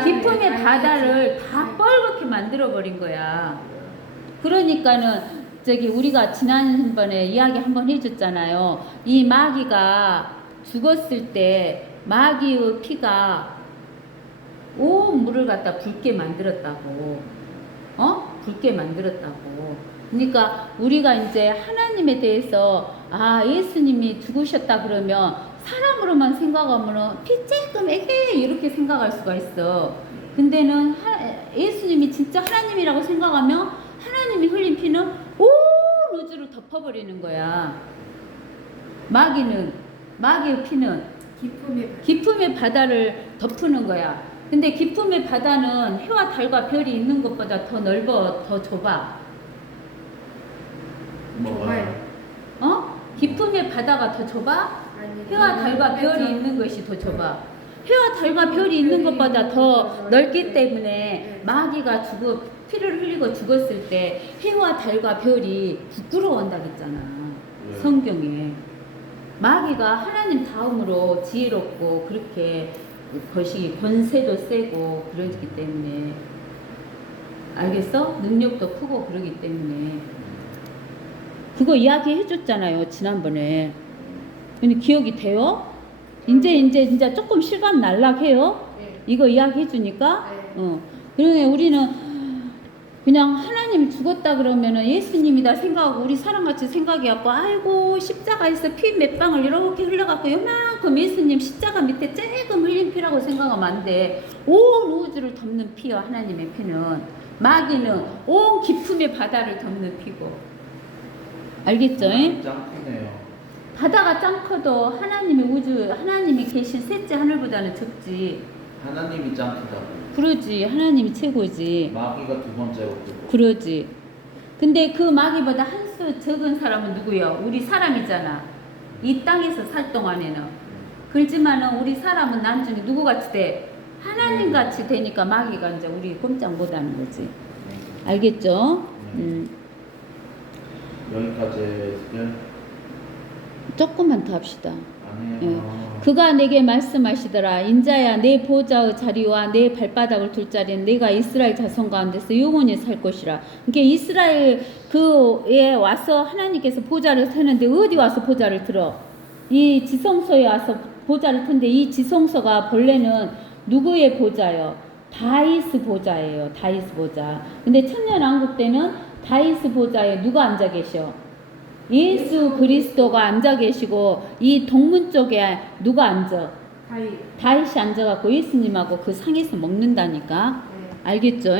깊음의 바다를 다 뻘겋게 만들어 버린 거야. 그러니까는 저기 우리가 지난번에 이야기 한번 해줬잖아요. 이 마귀가 죽었을 때 마귀의 피가 온 물을 갖다 붉게 만들었다고. 붉게 만들었다고. 그러니까 우리가 이제 하나님에 대해서 예수님이 죽으셨다 그러면 사람으로만 생각하면은 피 조금 에게 이렇게 생각할 수가 있어. 근데는 예수님이 진짜 하나님이라고 생각하면 하나님이 흘린 피는 온 우주를 덮어버리는 거야. 마귀의 피는 기품의 바다를 덮는 거야. 근데 기품의 바다는 해와 달과 별이 있는 것보다 더 넓어, 더 좁아. 기품의 바다가 더 좁아? 해와 달과 별이 있는 것이 더 좁아. 해와 달과 별이 있는 것보다 더 넓기 때문에 마귀가 피를 흘리고 죽었을 때 해와 달과 별이 부끄러워한다고 했잖아. 성경에. 마귀가 하나님 다음으로 지혜롭고 그렇게 것이 권세도 세고 그러기 때문에 알겠어? 능력도 크고 그러기 때문에 그거 이야기 해줬잖아요 지난번에. 근데 기억이 돼요? 이제 조금 실감 날락해요? 이거 이야기 해주니까. 그러네. 우리는 그냥 하나님이 죽었다 그러면은 예수님이다 생각하고 우리 사람같이 생각해갖고 아이고 십자가에서 피 몇 방울 이렇게 흘러갖고 요만큼 예수님 십자가 밑에 조금 흘린 피라고 생각하면 안 돼. 온 우주를 덮는 피요. 하나님의 피는. 마귀는 온 기품의 바다를 덮는 피고. 알겠죠? 짱 크네요. 바다가 짱 커도 하나님이 계신 셋째 하늘보다는 적지. 하나님이 짱 크다고. 그러지. 하나님이 최고지. 마귀가 두 번째고 크고. 그러지. 근데 그 마귀보다 한 수 적은 사람은 누구요? 우리 사람이잖아. 이 땅에서 살 동안에는. 그렇지만은 우리 사람은 나중에 누구같이 돼? 하나님같이 되니까 마귀가 이제 우리 꼼짝 못하는 거지. 알겠죠? 여기까지 해줄게. 조금만 더 합시다. 아니에요. 그가 내게 말씀하시더라. 인자야 내 보좌의 자리와 내 발바닥을 둘 자리는 내가 이스라엘 자손 가운데서 영원히 살 것이라. 그러니까 이스라엘 그에 와서 하나님께서 보좌를 서는데 어디 와서 보좌를 들어? 이 지성소에 와서 보좌를 튼데 이 지성소가 본래는 누구의 보좌요? 다윗의 보좌예요. 다윗의 보좌. 근데 천년왕국 때는 다윗의 보좌에 누가 앉아 계셔? 예수 그리스도가 앉아 계시고 이 동문 쪽에 누가 앉아? 다윗이 앉아갖고 예수님하고 그 상에서 먹는다니까. 알겠죠?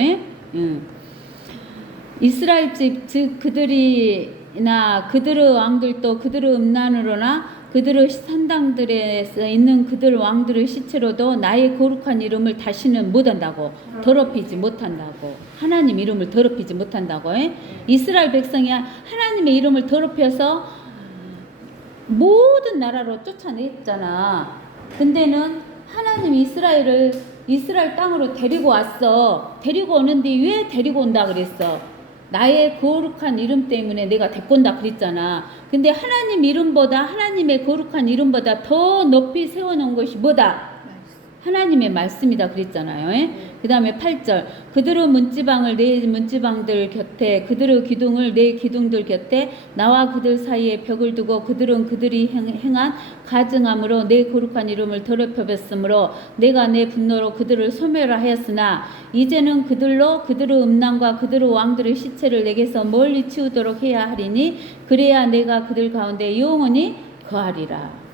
이스라엘 집 즉 그들이나 그들의 왕들도 그들의 음란으로나 그들의 산당들에 있는 그들 왕들의 시체로도 나의 거룩한 이름을 다시는 못한다고. 더럽히지 못한다고. 하나님 이름을 더럽히지 못한다고. 이스라엘 백성이 하나님의 이름을 더럽혀서 모든 나라로 쫓아냈잖아. 근데는 하나님이 이스라엘 땅으로 데리고 왔어. 데리고 오는데 왜 데리고 온다 그랬어? 나의 거룩한 이름 때문에 내가 데리고 온다 그랬잖아. 근데 하나님의 거룩한 이름보다 더 높이 세워놓은 것이 뭐다? 하나님의 말씀이다 그랬잖아요. 그 다음에 8절 그들의 문지방을 내 문지방들 곁에 그들의 기둥을 내 기둥들 곁에 나와 그들 사이에 벽을 두고 그들은 그들이 행한 가증함으로 내 거룩한 이름을 더럽혀봤으므로 내가 내 분노로 그들을 소멸하였으나 이제는 그들로 그들의 음란과 그들의 왕들의 시체를 내게서 멀리 치우도록 해야 하리니 그래야 내가 그들 가운데 영원히 거하리라.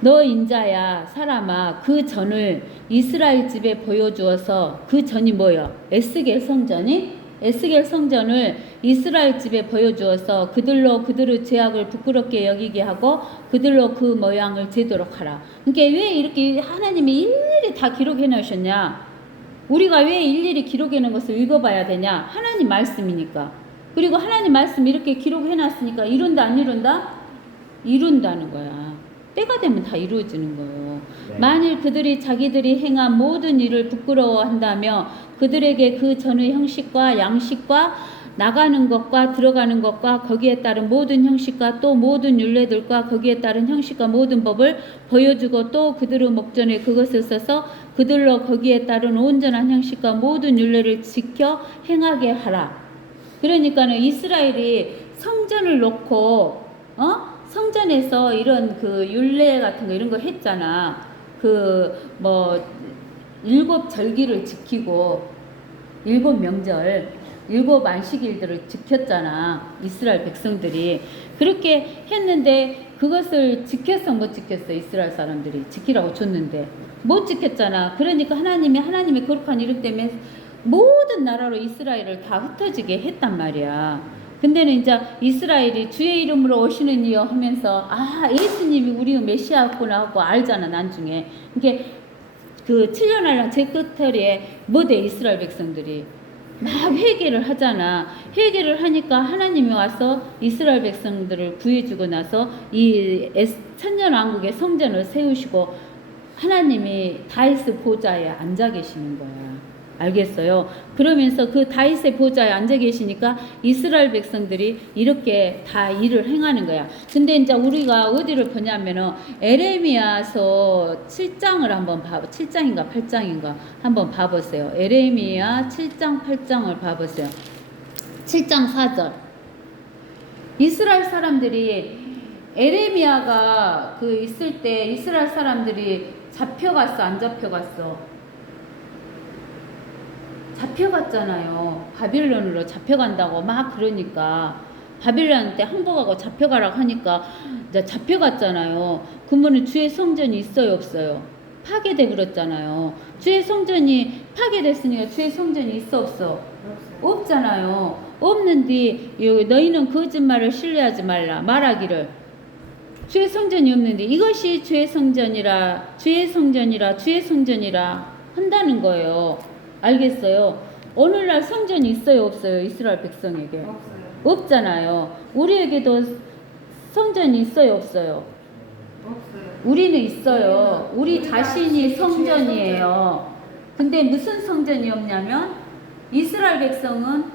너 인자야 사람아 그 전을 이스라엘 집에 보여주어서 그 전이 뭐요? 에스겔 성전을 이스라엘 집에 보여주어서 그들로 그들의 죄악을 부끄럽게 여기게 하고 그들로 그 모양을 제도록 하라. 그러니까 왜 이렇게 하나님이 일일이 다 기록해 놓으셨냐? 우리가 왜 일일이 기록해 놓은 것을 읽어봐야 되냐? 하나님 말씀이니까. 그리고 하나님 말씀 이렇게 기록해 놨으니까 이룬다 안 이룬다? 이룬다는 거야. 때가 되면 다 이루어지는 거예요. 만일 그들이 자기들이 행한 모든 일을 부끄러워한다며 그들에게 그 전의 형식과 양식과 나가는 것과 들어가는 것과 거기에 따른 모든 형식과 또 모든 율례들과 거기에 따른 형식과 모든 법을 보여주고 또 그들의 목전에 그것을 써서 그들로 거기에 따른 온전한 형식과 모든 율례를 지켜 행하게 하라. 그러니까는 이스라엘이 성전을 놓고 성전에서 이런 그 율례 같은 거 이런 거 했잖아. 그 뭐 7절기를 지키고 7명절 7안식일들을 지켰잖아. 이스라엘 백성들이 그렇게 했는데 그것을 지켰어 못 지켰어? 이스라엘 사람들이 지키라고 줬는데 못 지켰잖아. 그러니까 하나님의 거룩한 이름 때문에 모든 나라로 이스라엘을 다 흩어지게 했단 말이야. 근데는 이제 이스라엘이 주의 이름으로 오시는 이여 하면서 예수님이 우리 메시아구나 하고 알잖아 나중에. 이게 그 7년 한랑 제 끝털에 뭐돼 이스라엘 백성들이 막 회개를 하잖아. 회개를 하니까 하나님이 와서 이스라엘 백성들을 구해주고 나서 이 천년왕국의 성전을 세우시고 하나님이 다윗의 보좌에 앉아 계시는 거야. 알겠어요? 그러면서 그 다윗의 보좌에 앉아 계시니까 이스라엘 백성들이 이렇게 다 일을 행하는 거야. 근데 이제 우리가 어디를 보냐면은 에레미야서 7장을 한번 7장인가 8장인가 한번 봐보세요. 에레미야 7장 8장을 봐보세요. 7장 4절. 이스라엘 사람들이 에레미야가 그 있을 때 이스라엘 사람들이 잡혀갔어 안 잡혀갔어? 잡혀갔잖아요. 바빌론으로 잡혀간다고 막 그러니까 바빌론한테 항복하고 잡혀가라고 하니까 이제 잡혀갔잖아요. 그러면 주의 성전이 있어요 없어요? 파괴돼 버렸잖아요. 주의 성전이 파괴됐으니까 주의 성전이 있어 없어? 없잖아요. 없는데 너희는 거짓말을 신뢰하지 말라 말하기를 주의 성전이 없는데 이것이 주의 성전이라 주의 성전이라 주의 성전이라 한다는 거예요. 알겠어요? 오늘날 성전이 있어요 없어요? 이스라엘 백성에게 없어요. 없잖아요. 우리에게도 성전이 있어요 없어요? 없어요. 우리는 있어요. 우리 우리가 자신이 주의 성전이에요. 근데 무슨 성전이 없냐면 이스라엘 백성은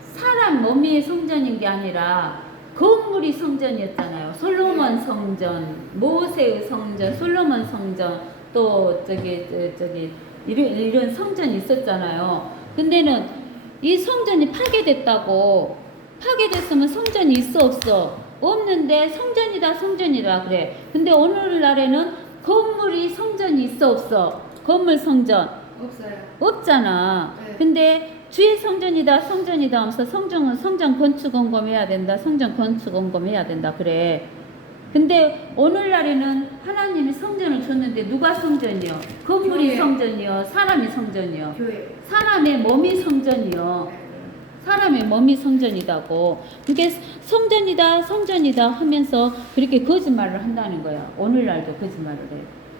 사람 몸이 성전인 게 아니라 건물이 성전이었잖아요. 솔로몬 성전, 모세의 성전, 솔로몬 성전, 또 저기 이런 성전이 있었잖아요. 근데는 이 성전이 파괴됐다고. 파괴됐으면 성전이 있어 없어? 없는데 성전이다 그래. 근데 오늘날에는 건물이 성전이 있어 없어? 건물 성전 없어요. 없잖아. 네. 근데 주의 성전이다 하면서 성전 건축 점검해야 된다. 성전 건축 점검해야 된다 그래. 근데 오늘날에는 하나님이 성전을 줬는데 누가 성전이요? 건물이 교회. 성전이요? 사람이 성전이요? 교회. 사람의 몸이 성전이요? 사람의 몸이 성전이다고. 그게 성전이다 하면서 그렇게 거짓말을 한다는 거야. 오늘날도 거짓말을 해.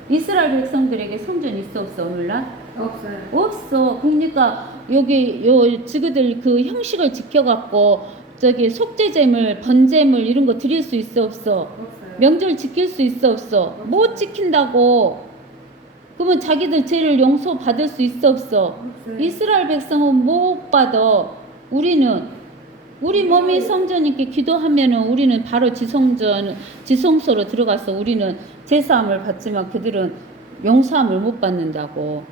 이스라엘 백성들에게 성전 있어 없어 오늘날? 없어요. 없어. 그러니까 여기 지그들 그 형식을 지켜갖고 저기 속죄제물, 번제물 이런 거 드릴 수 있어 없어? 없어요. 명절 지킬 수 있어 없어? 못 지킨다고. 그러면 자기들 죄를 용서 받을 수 있어 없어? 없어요. 이스라엘 백성은 못 받아. 우리 몸이 성전이니까 기도하면은 우리는 바로 지성소로 들어가서 우리는 제사함을 받지만 그들은 용서함을 못 받는다고.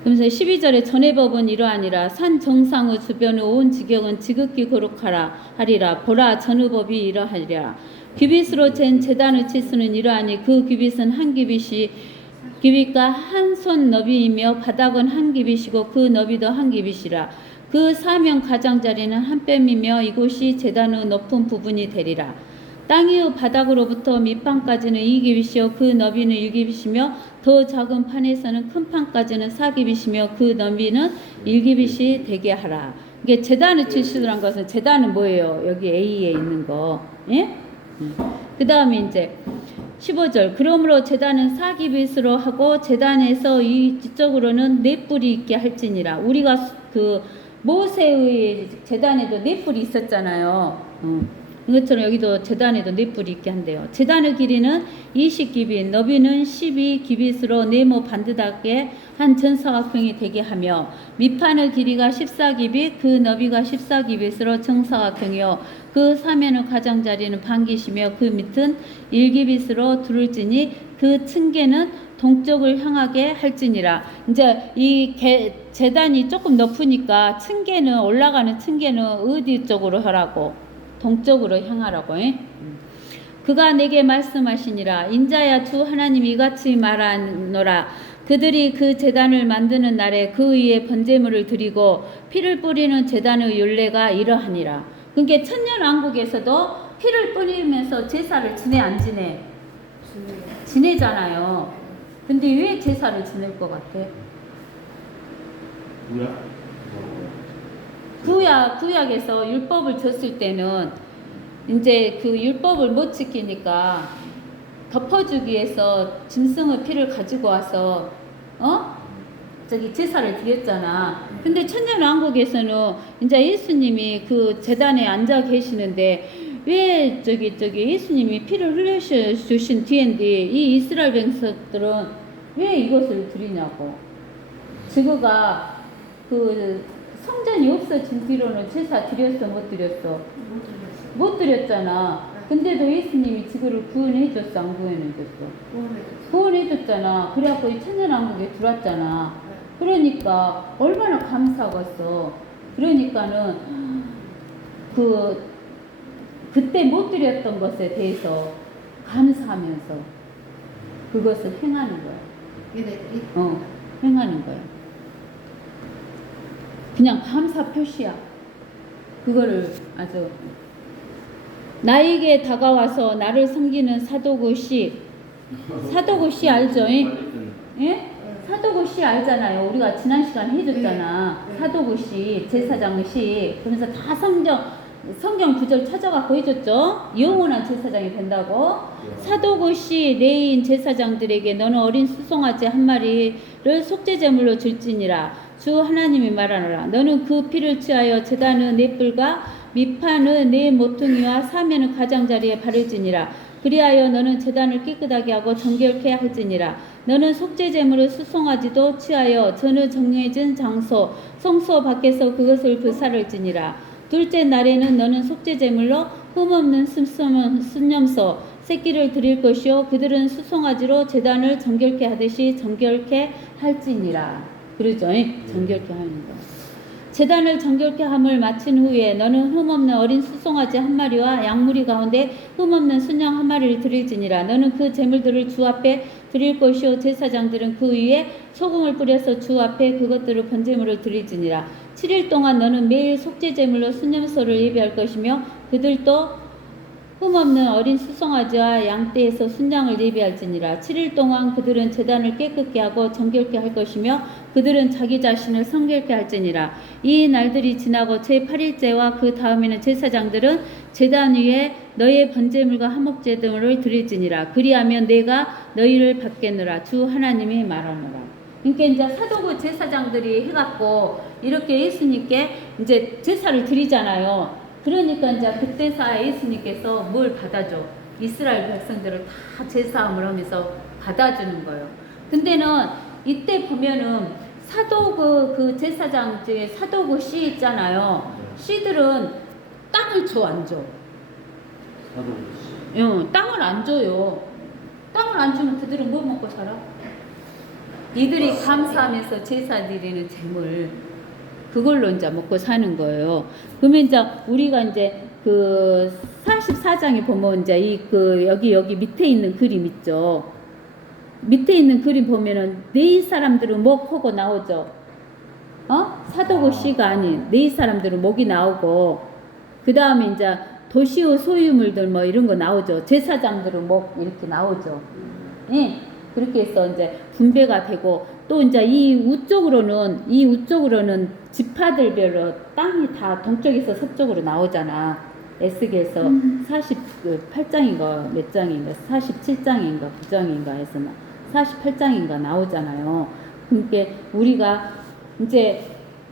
그러면서 12절에 전의 법은 이러하니라. 산 정상의 주변의 온 지경은 지극히 거룩하라 하리라. 보라 전의 법이 이러하리라. 규빗으로 잰 제단의 치수는 이러하니 그 규빗은 한 규빗과 한 손 너비이며 바닥은 한 규빗이고 그 너비도 한 규빗이라. 그 사명 가장자리는 한 뼘이며 이곳이 제단의 높은 부분이 되리라. 땅의 바닥으로부터 밑판까지는 2규빗이요 그 너비는 1규빗이며 더 작은 판에서는 큰 판까지는 4규빗이며 그 너비는 1규빗이 되게 하라. 이게 제단의 치수란 것은 제단은 뭐예요? 여기 A에 있는 거. 예? 그 다음에 이제 15절. 그러므로 제단은 4규빗으로 하고 제단에서 이 뒤쪽으로는 4뿔이 있게 할지니라. 우리가 그 모세의 제단에도 4뿔이 있었잖아요. 이것처럼 여기도 제단에도 네 뿔이 있게 한대요. 제단의 길이는 20규빗, 너비는 12규빗으로 네모 반듯하게 한 정사각형이 되게 하며 밑판의 길이가 14규빗, 그 너비가 14규빗으로 정사각형이요. 그 사면의 가장자리는 반기시며 그 밑은 1규빗으로 두를지니 그 층계는 동쪽을 향하게 할지니라. 이제 이 제단이 조금 높으니까 층계는 올라가는 층계는 어디 쪽으로 하라고? 동쪽으로 향하라고. 그가 내게 말씀하시니라. 인자야 주 하나님이 이같이 말하노라. 그들이 그 제단을 만드는 날에 그 위에 번제물을 드리고 피를 뿌리는 제단의 율례가 이러하니라. 그러니까 천년왕국에서도 피를 뿌리면서 제사를 지내 안 지내? 지내잖아요. 근데 왜 제사를 지낼 것 같아? 구약에서 율법을 줬을 때는 이제 그 율법을 못 지키니까 덮어주기 위해서 짐승의 피를 가지고 와서 저기 제사를 드렸잖아. 근데 천년왕국에서는 이제 예수님이 그 제단에 앉아 계시는데 왜 저기 예수님이 피를 흘려주신 뒤인데 이 이스라엘 백성들은 왜 이것을 드리냐고. 저거가 그 성전이 없어진 뒤로는 제사 드렸어 못 드렸어? 못 드렸잖아. 근데도 예수님이 지구를 구원해줬어 안 구원해줬어? 구원해줬잖아. 그래갖고 이 천년왕국에 들어왔잖아. 그러니까 얼마나 감사하겠어. 그러니까는 그때 못 드렸던 것에 대해서 감사하면서 그것을 행하는 거야. 행하는 거야. 그냥 감사 표시야. 그거를 아주 나에게 다가와서 나를 섬기는 사도구 씨 알죠? 예? 사도구 씨 알잖아요. 우리가 지난 시간에 해줬잖아. 사도구 씨, 제사장 씨. 그러면서 다 성경 구절 찾아갖고 해줬죠. 영원한 제사장이 된다고. 사도구 씨 레인 제사장들에게 너는 어린 수송아지 한 마리를 속죄제물로 줄지니라. 주 하나님이 말하노라. 너는 그 피를 취하여 제단의 네 뿔과 밑판의 네 모퉁이와 사면의 가장자리에 바르지니라. 그리하여 너는 제단을 깨끗하게 하고 정결케 할지니라. 너는 속죄제물을 수송아지도 취하여 전의 정해진 장소 성소 밖에서 그것을 불사를지니라. 둘째 날에는 너는 속죄제물로 흠없는 순념소 새끼를 드릴 것이요 그들은 수송아지로 제단을 정결케 하듯이 정결케 할지니라. 그러죠? 정결케 하는 거. 제단을 정결케 함을 마친 후에 너는 흠없는 어린 수송아지 한 마리와 양무리 가운데 흠없는 순양 한 마리를 드릴지니라. 너는 그 제물들을 주 앞에 드릴 것이요 제사장들은 그 위에 소금을 뿌려서 주 앞에 그것들을 번제물을 드릴지니라. 7일 동안 너는 매일 속죄제물로 순념소를 예비할 것이며 그들도 흠없는 어린 수송아지와 양떼에서 순양을 예비할지니라. 7일 동안 그들은 제단을 깨끗게 하고 정결케 할 것이며 그들은 자기 자신을 성결케 할지니라. 이 날들이 지나고 제8일째와 그 다음에는 제사장들은 제단 위에 너의 번제물과 화목제물을 드릴지니라. 그리하면 내가 너희를 받겠노라. 주 하나님이 말하노라. 그러니까 이제 사도구 제사장들이 해갖고 이렇게 예수님께 이제 제사를 드리잖아요. 그러니까 이제 그때사 예수님께서 뭘 받아줘? 이스라엘 백성들을 다 제사함을 하면서 받아주는 거예요. 근데는 이때 보면은 사도구 그 제사장 중에 사도구 씨 있잖아요. 씨들은 땅을 줘 안 줘? 사도구 씨. 응, 땅을 안 줘요. 땅을 안 주면 그들은 뭐 먹고 살아? 이들이 감사하면서 제사 드리는 재물 그걸로 이제 먹고 사는 거예요. 그러면 이제 우리가 이제 그 44장에 보면 이제 여기 밑에 있는 그림 있죠. 밑에 있는 그림 보면은 네이 사람들은 목하고 나오죠. 사도구 씨가 아닌 네이 사람들은 목이 나오고 그 다음에 이제 도시의 소유물들 뭐 이런 거 나오죠. 제사장들은 목 이렇게 나오죠. 예. 그렇게 해서 이제 분배가 되고 또 이제 이 우쪽으로는 지파들별로 땅이 다 동쪽에서 서쪽으로 나오잖아. 에스겔에서 48장인가 몇 장인가 47장인가 9장인가 해서 48장인가 나오잖아요. 그러니까 우리가 이제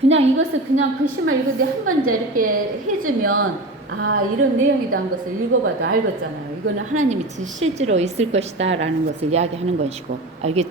그냥 이것을 그냥 글씨만 읽는데 한 번 이렇게 해주면 아 이런 내용이다 한 것을 읽어봐도 알겠잖아요. 이거는 하나님이 실제로 있을 것이다 라는 것을 이야기하는 것이고 알겠죠?